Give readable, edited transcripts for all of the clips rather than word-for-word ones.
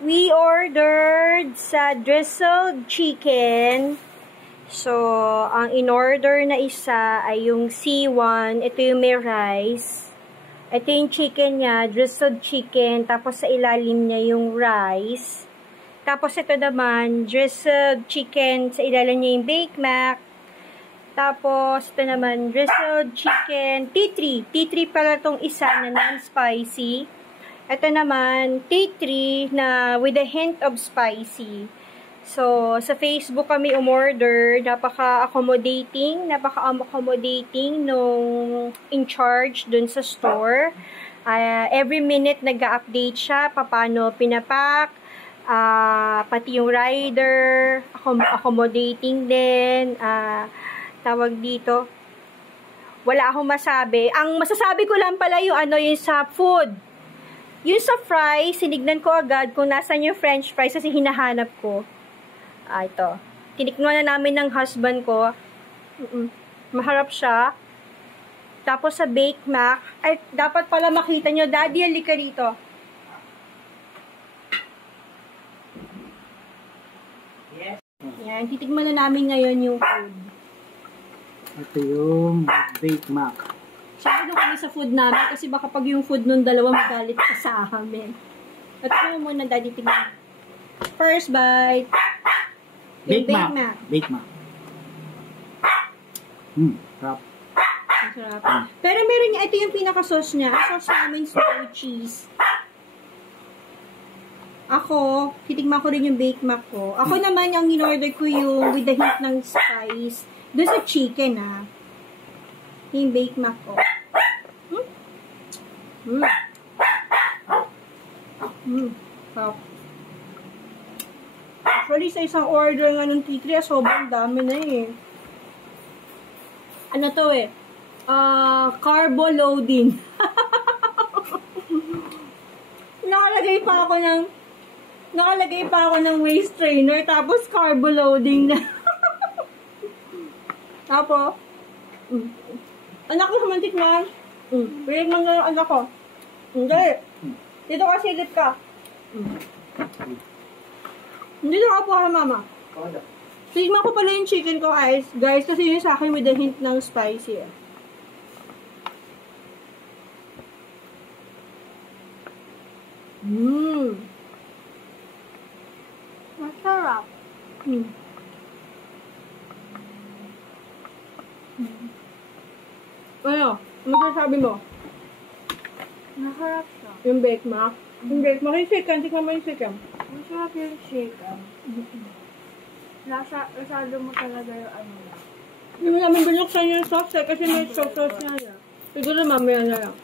We ordered sa drizzled chicken. So, ang in-order na isa ay yung C1. Ito yung may rice. Ito yung chicken niya, drizzled chicken. Tapos sa ilalim niya yung rice. Tapos ito naman, drizzled chicken. Sa ilalim niya yung Bake Mac. Tapos ito naman, drizzled chicken. T3. T3 pala itong isa na non-spicy. Ito naman, T3 na with a hint of spicy. So, sa Facebook kami umorder, napaka-accommodating nung in charge dun sa store. Every minute nag-update siya, paano pinapak, pati yung rider, accommodating din, tawag dito. Wala akong masabi. Ang masasabi ko lang pala yung yung sa food. Yung sa fries, sinignan ko agad kung nasan yung french fries kasi hinahanap ko. Ito. Tinikman na namin ng husband ko. Maharap siya. Tapos sa Bake Mac, ay, dapat pala makita nyo. Daddy, halika rito. Yes. Yan. Titikman na namin ngayon yung food. Ito yung Bake Mac. Siyempre kami sa food namin kasi baka pag yung food nung dalawa magalit ka sa amin. At ito muna, Daddy, tignan. First bite. Bake Mac. Bake Mac. Sarap. Masarap. Pero meron niya, ito yung pinaka-sauce niya. Ang sauce namin, snow cheese. Ako, titigman ko rin yung Bake Mac ko. Ako naman, yung in-order ko yung with the hint ng spice. Doon sa chicken, yung Bake Mac ko. Sarap. Actually, sa isang order nga ng T3, sobrang dami na eh. Ano to eh? Carbo loading. Nakalagay pa ako ng waist trainer, tapos carbo loading na. Tapos, anak ko samantik man. Pilig man nga anak ko. Hindi. Dito ka, silip ka. Hindi na po ha, mama. Tignan ko pala yung chicken ko, guys, kasi yun sa akin with a hint ng spicy. Masarap. Ano? Ano sabi mo? Masarap siya. Yung Bake Mac? Yung Bake Mac, yung chicken. Tignan mo yung chicken. Masarap yung chicken. Lasado mo talaga yung ano na. Hindi mo naman binuksan yung sauce kasi may sauce niya. Siguro mamaya na lang.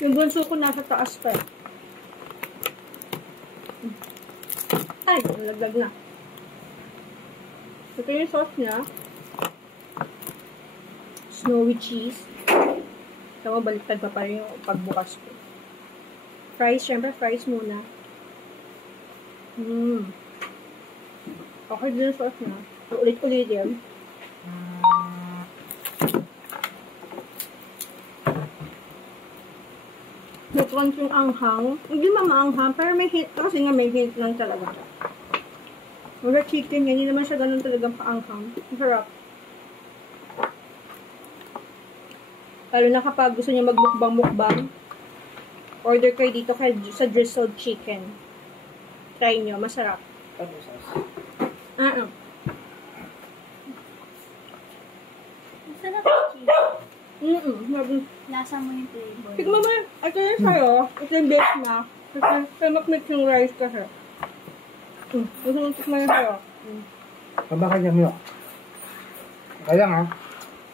Yung bunso ko nasa taas pa. Ay, nalaglag na. Ito yung sauce niya. Snowy cheese. Ito, baliktad pa rin yung pagbukas ko. Fries, syempre fries muna. Okay din yung sauce niya. Ulit-ulit yan. May konting anghang. Hindi mamaanghang, pero may hint. Kasi nga may hint lang talaga. Wala chicken yan. Hindi naman siya ganun talagang paanghang. Masarap. Lalo na kapag gusto niya magmukbang-mukbang, order kayo dito sa drizzled chicken. Try nyo. Masarap. Masarap yung cheese. Lasa mo yung flavor. Tignan mo yan. Ito yung sa'yo. Ito yung bake na. Kasi makmix yung rice kasi. Gusto mo tikman yung sa'yo. Kabaka niya mo. Kaya nga,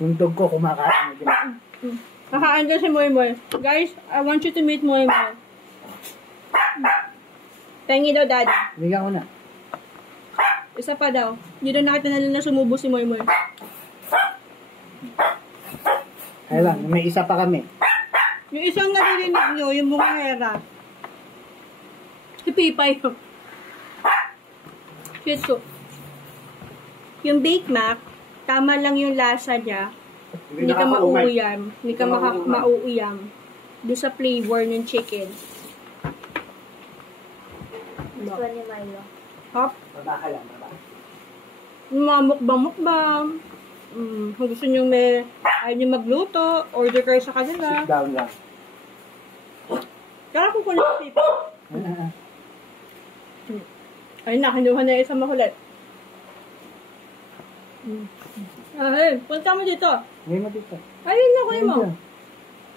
yung dog ko kumakain. Kakain dyan si Moy Moy. Guys, I want you to meet Moy Moy. Pengi daw, Daddy. Bigyan ko na. Isa pa daw. Hindi daw nakita na sumubo si Moy Moy. Kaya lang, may isa pa kami. Yung isang naririnig nyo, yung bungahera. Si Pipay. Shitsu. Yung Bake Mac, tama lang yung lasa niya. Hindi ka mauuyam. Hindi ka mauuyam. Doon sa flavor ng chicken. Gusto ni Milo. Hop. Baba ka lang, baba. Yung mga mukbang-mukbang. Kung gusto nyo ayaw nyo magluto, order kayo sa kanila. Sit down lang. Kaya kung kunin sa pipa. Ay na, kinuha na yung isang makulit. Ay, punta mo dito. Ngayon mo dito. Ayun na, kunin mo. Ayun.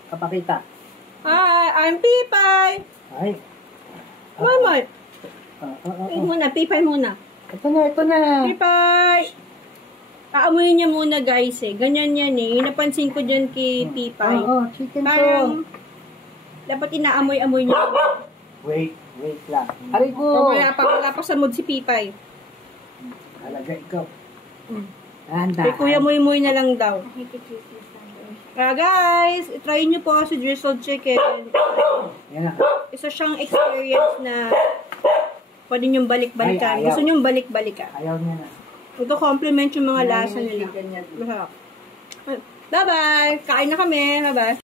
Kapakita. Hi, I'm Pipay. Ay. Mama, Pipay muna. Ito na. Pipay! Aamuyin niya muna guys eh. Ganyan yan eh. Napansin ko dyan kay Pipay. Chicken Parang, dapat inaamoy-amoy niya. Wait lang. Aray ko! Wala pa sa mood si Pipay. Alaga ikaw. Kay Kuya Muy-Muy na lang daw. Nakikichismis lang. Guys, try nyo po si Drizzled Chicken. Yan na. Isa siyang experience na pwede nyo balik-balikan. Ay, ayaw. Gusto nyo balik-balikan. Ayaw niya na. Ito compliment yung mga lasa nila. Masarap. Bye-bye! Kain na kami. Bye-bye!